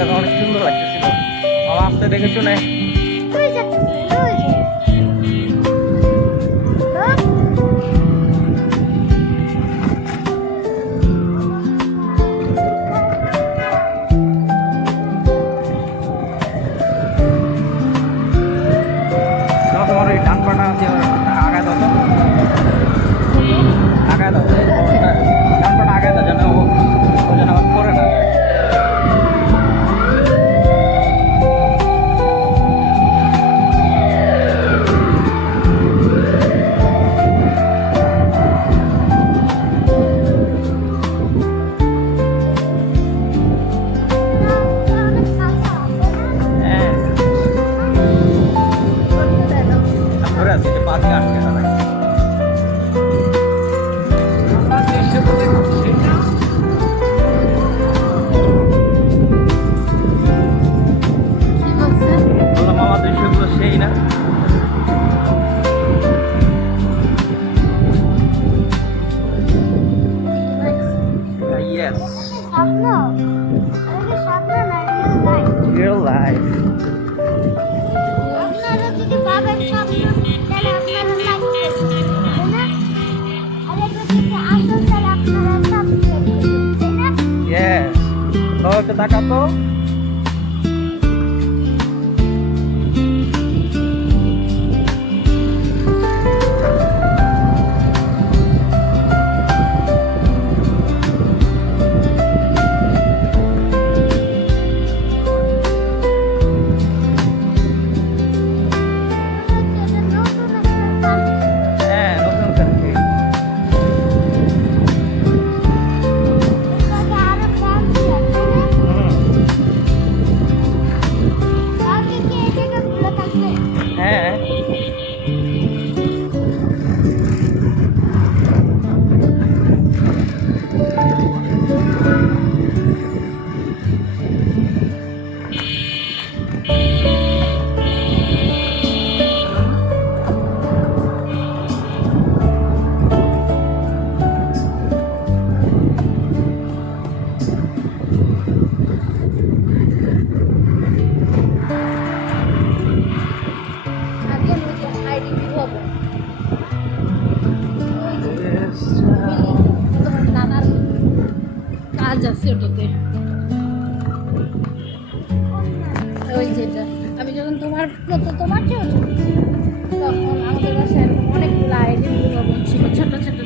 কাছে অনেক সুন্দর লাগতেছিল। মামা আসতে দেখে শুনে তোমার ওই ডান পাটা আগায় দাও তো, আগায় দাও, ডান পাটা আগায় দাও যেন ও যেন আবার পরে না যায়। ধরে আছে যে পাখি আটকে না লাগে। মামা দৃশ্যগুলো সেই না? Yes. Real life. Yes. Oh, kita kato. কাজ আছে ওটাতে। ওই যেটা আমি যখন তোমার মতো তোমার চেয়েও তখন আমাদের বাসায় অনেকগুলো আইডি ছিল, ছোট ছোট